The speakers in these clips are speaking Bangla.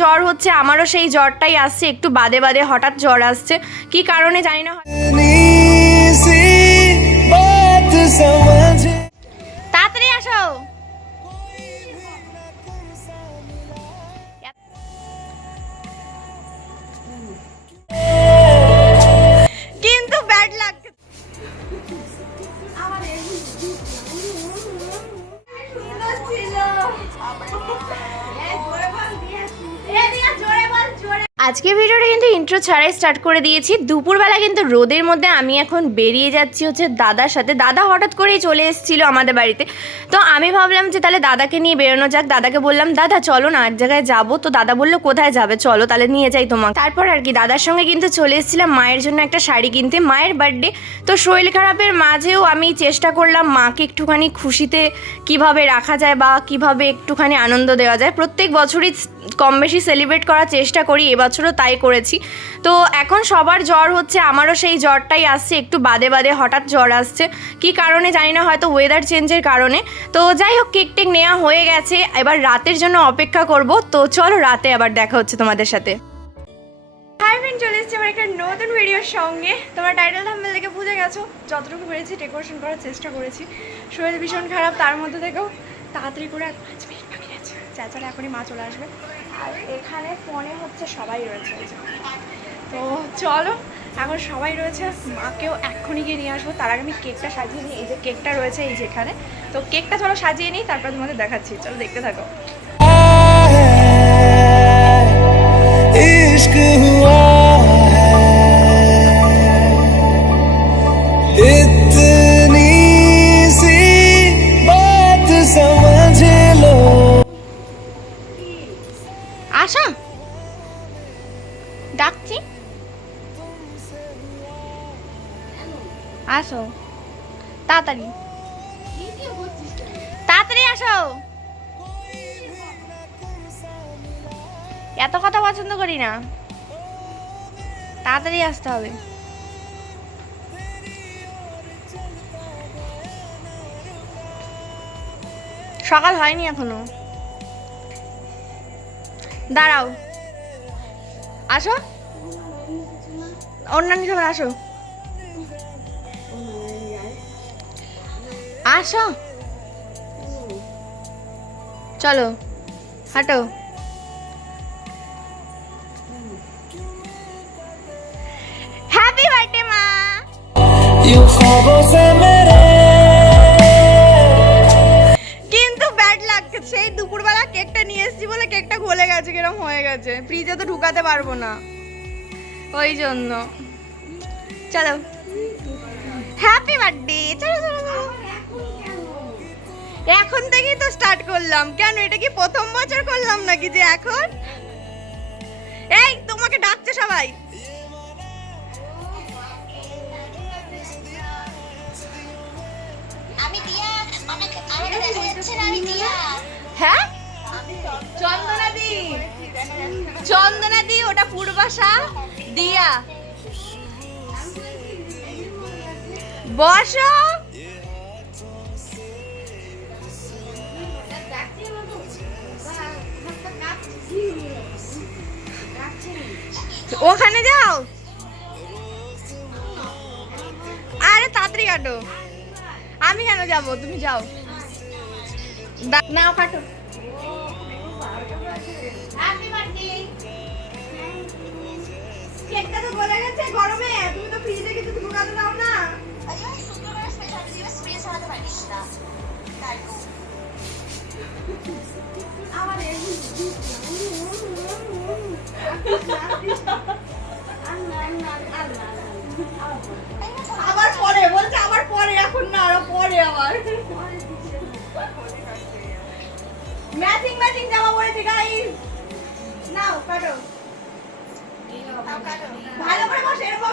জ্বর হচ্ছে আমারও সেই জ্বরটাই আসছে একটু বাদে বাদে হঠাৎ জ্বর আসছে। কি কারণে জানি না। তাড়াতাড়ি আসো। ইন্ট্রো ছাড়াই স্টার্ট করে দিয়েছি। দুপুরবেলা কিন্তু রোদের মধ্যে আমি এখন বেরিয়ে যাচ্ছি হচ্ছে দাদার সাথে। দাদা হঠাৎ করেই চলে এসেছিল আমাদের বাড়িতে। তো আমি ভাবলাম যে তাহলে দাদাকে নিয়ে বেরোনো যাক। দাদাকে বললাম, দাদা, চলো না, এক জায়গায় যাব। তো দাদা বলল, কোথায় যাবে? চলো, তাহলে নিয়ে যাই তোমাকে। তারপর আর কি দাদার সঙ্গে কিন্তু চলে এসেছিলাম। মায়ের জন্য একটা শাড়ি কিনতে, মায়ের বার্থডে তো শরীর খারাপের মাঝেও আমি চেষ্টা করলাম মাকে একটুখানি খুশিতে কীভাবে রাখা যায় বা কীভাবে একটুখানি আনন্দ দেওয়া যায়। প্রত্যেক বছরই কম বেশি সেলিব্রেট করার চেষ্টা করি, এবছরও তাই করেছি। তো এখন সবার জ্বর হচ্ছে, আমারও সেই জ্বরটাই আসছে, একটু বাদে বাদে হঠাৎ জ্বর আসছে। কি কারণে জানি না, হয়তো ওয়েদার চেঞ্জের কারণে। তো যাই হোক, কেক টেক নেওয়া হয়ে গেছে, এবার রাতের জন্য অপেক্ষা করব। তো চলো রাতে আবার দেখা হচ্ছে তোমাদের সাথে। হাই ফ্রেন্ড চলে এসেছি আমার একটা নতুন ভিডিওর সঙ্গে। তোমার টাইটেল থাম্বেল দেখে বুঝে গেছো, যতটুকু পেরেছি ডেকোরেশন করার চেষ্টা করেছি। শরীর ভীষণ খারাপ, তার মধ্যে থেকেও তাড়াতাড়ি করে পাঁচ মিনিট বাকি আছে। চাচারা এখনই মা চলে আসবে। আর এখানে ফোনে হচ্ছে সবাই রয়েছে তো চলো, এখন সবাই রয়েছে, মাকেও এক্ষুনি গিয়ে নিয়ে আসব। তার আগে আমি কেকটা সাজিয়ে নিই। এই যে কেকটা রয়েছে এই যেখানে তো কেকটা চলো সাজিয়ে নিই, তারপর তোমাদের দেখাচ্ছি। চলো দেখতে থাকো। তাড়াতাড়ি। তাড়াতাড়ি আসো। এত কথা পছন্দ করি না। তাড়াতাড়ি আসতে হবে। সকাল হয়নি এখনও। দাঁড়াও। আসো। অন্যান্য সবাই আসো। আসো। চলো হাঁটো। হ্যাপি বার্থডে মা। ইউ সে মেরে কিন্তু ব্যাড লাগছে সেই দুপুরবেলা কেকটা নিয়ে এসেছি বলে কেকটা গলে গেছে কিরম হয়ে গেছে। ফ্রিজে তো ঢুকাতে পারব না। ওই জন্য। চলো। হ্যাপি বার্থডে চলো। এখন থেকেই তো স্টার্ট করলাম। কেন এটা কি প্রথম বছর করলাম নাকি যে এখন? এই তোমাকে ডাকছে সবাই। হ্যাঁ? চন্দনা দি ওটা পূর্বাশা দিয়া। বসো। ওখানে যাও। আরে তাড়াতাড়ি কাটো। আমি কেন যাব? তুমি যাও। না কাটো। আবার পরে, বলছে আবার পরে, এখন না, আরও পরে আবার। ম্যাচিং ম্যাচিং জামা পরেছে গাইস নাও, কাটো। ভালো করে বসে, এরকম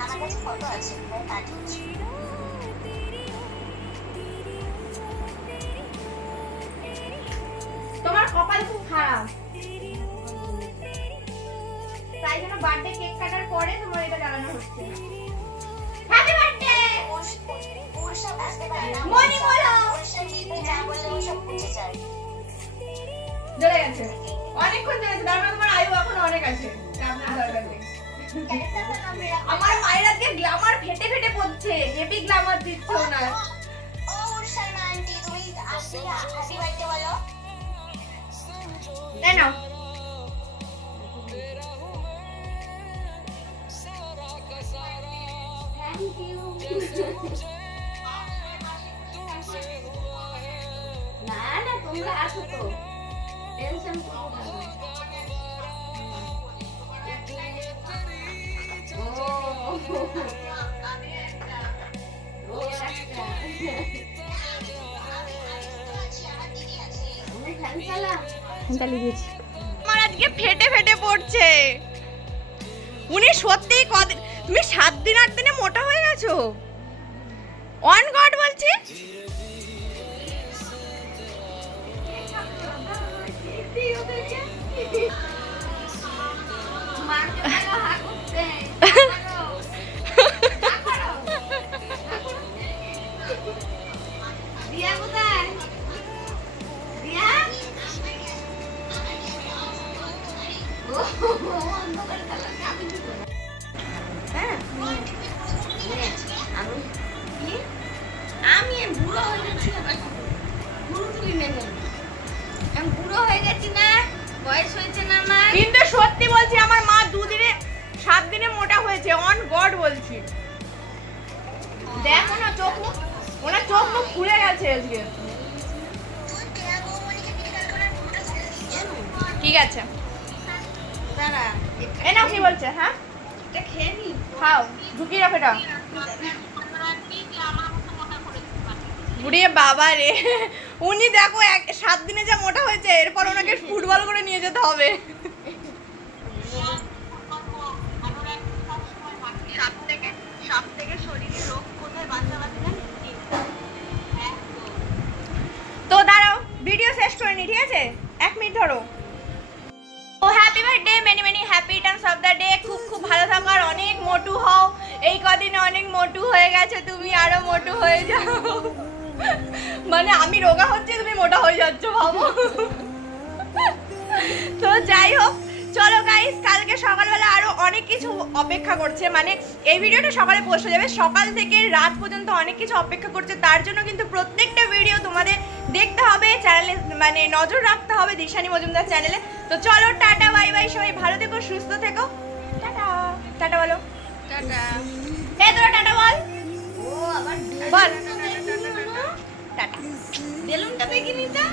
আমার কাছে ফটো আছে পাঠিয়েছি খারাপ তাই জন্য বার্থডে কেক কাটার পরে তোমার এটা জ্বালানো হচ্ছে। হ্যাপি বার্থডে মনি বলো। চলে গেছে। অনেকক্ষণ চলেছে তার মানে তোমার আয়ু এখন অনেক আছে। আমার মায়ের আজকে গ্লামার ফেটে ফেটে পড়ছে। হেভি গ্লামার দিচ্ছে ওনার। ও উর্সানা আন্টি তুমি আসলে হ্যাপি বার্থডে বলো। তাই না। থ্যাংক ইউ না না তোমরা আসো তো। টেনশন করো না। ও। আচ্ছা আমি আমার আজকে ফেটে ফেটে পড়ছে। উনি সত্যিই কদিন তুমি সাত দিন, আট দিনে মোটা হয়ে গেছো? অন গড বলছি। হয়েছে অন গড বলছি। দেখো না চোখ মুখ ওনার চোখ মুখ ফুলে গেছে আজকে। ঠিক আছে। এ নাও কি বলছে হ্যাঁ? খাও ঢুকিয়ে রাখো এটা। বুড়িয়ে বাবা রে। উনি দেখো এক সাত দিনে যা মোটা হয়েছে এরপর ওনাকে ফুটবল করে নিয়ে যেতে হবে তো দাঁড়াও ভিডিও শেষ করে নি, ঠিক আছে? এক মিনিট ধরো। ও happy birthday many many happy returns of the day খুব খুব ভালো থাকো আর অনেক মোটু হও। এই কদিন অনেক মোটু হয়ে গেছে, তুমি আরও মোটু হয়ে যাও। মানে আমি রোগা হচ্ছে, তুমি মোটা হয়ে যাচ্ছ, ভাবো। তো যাই হোক, চলো গাইস কালকে সকালবেলা অনেক কিছু অপেক্ষা করছে। মানে এই ভিডিওটা সকালে পৌঁছে যাবে। সকাল থেকে রাত পর্যন্ত অনেক কিছু অপেক্ষা করছে। তার জন্য কিন্তু প্রত্যেকটা ভিডিও তোমাদের দেখতে হবে। চ্যানেলে মানে নজর রাখতে হবে দিশানি মজুমদার চ্যানেলে তো চলো টাটা বাই বাই সবাই ভালো থেকো সুস্থ থেকো। টাটা টাটা বলো। টাটা। এই তোরা টাটা বল। ও আবার বল। টাটা বেলুনটা দেখিনি তো।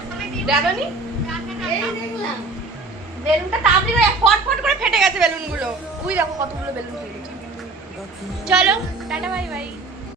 দেখলাম। বেলুনটা তাড়াতাড়ি করে ফট ফট করে ফেটে গেছে বেলুনগুলো। ওই দেখো কতগুলো বেলুন ফেটে গেছে। চলো, টাটা, বাই বাই।